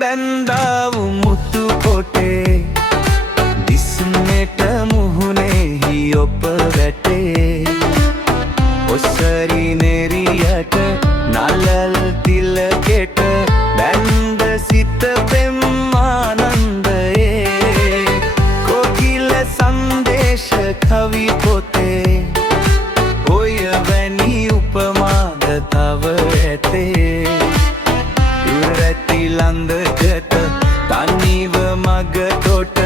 බැන්දාවු මුතු කොටේ දිස්නෙට මුහුණෙහි ඔප වැටේ ඔසරි නෙරියට නලල් තිලකෙට බැන්ද සිත පෙම් ආනන්දයේ කොකිල සංදේශ කවි පොතේ ඔය වැනි උපමාද තව ඇතේ ඉවරැති ලන්දකට තනිව මගතොට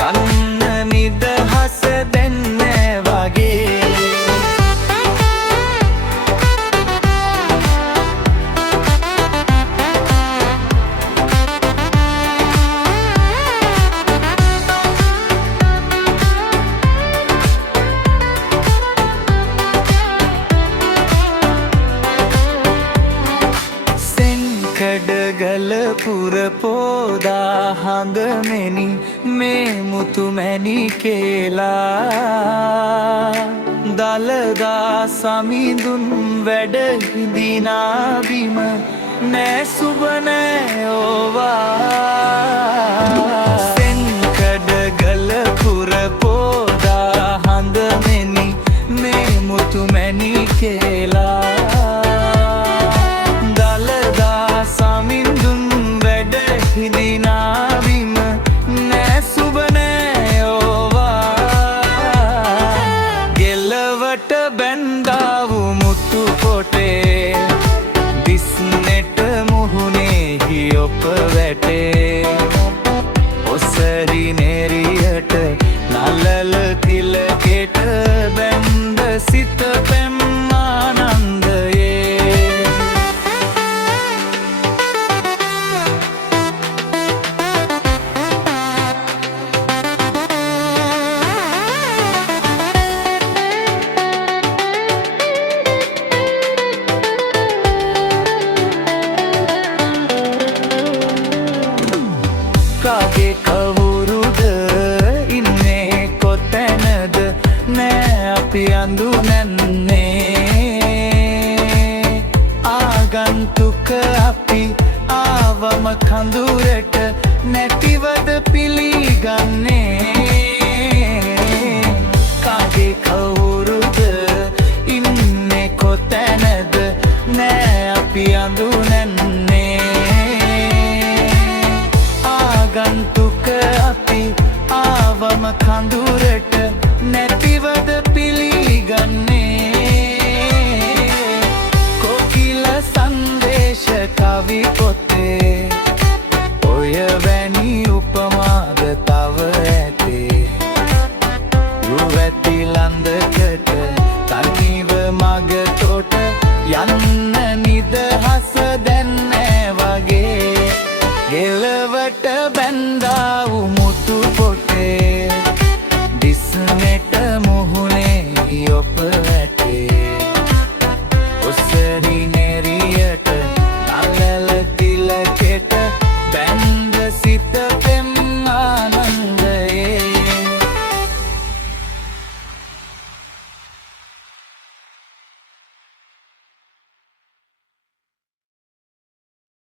යන්න නිදහස දෙන්නේ වගේ කඩගල පුර පෝදා හඳමෙනි මේ මුතු මැණි කියලා දලදා සමිඳුන් වැඩ හිඳිනා බිම නෑ සුබ නෑ ඕවා සෙන් කඩගල පුර පෝදා හඳමෙනි මේ මුතු මැණි කියලා සමිඳුන් වැඩ හිඳිනාවිම නෑ සුබ නෑ ඕවා ගෙලවට බැන්දාවු මුතු කොටේ දිස්නෙට මුහුණෙහි ඔප වැටේ ඔසරි නෙරියට නලල තිලකෙට බැන්ද සිත පෙම් ආනන්දයේ කාගේ කවුරුද ඉන්නේ කොතැනද නෑ අපි අඳුනන්නේ ආගන්තුක අපි ආවම කඳුරට නැතිවද පිළිගන්නේ කාගේ කවුරුද ඉන්නේ කොතැනද නෑ අපි අඳුනන්නේ ආගන්තුක අපි ආවම කඳුරට නැතිවද පිළිගන්නේ කොකිල සංදේශ කවි පොතේ ඔය වැනි උපමාද තව ඇතේ රුවැති ලන්දකට තනිව මගතොට යන්න නිදහස දැන්නේ වගේ ගෙලවට බැන්දාවු මුතු පොටේ දිස්නෙට මුහුණෙහි ඔප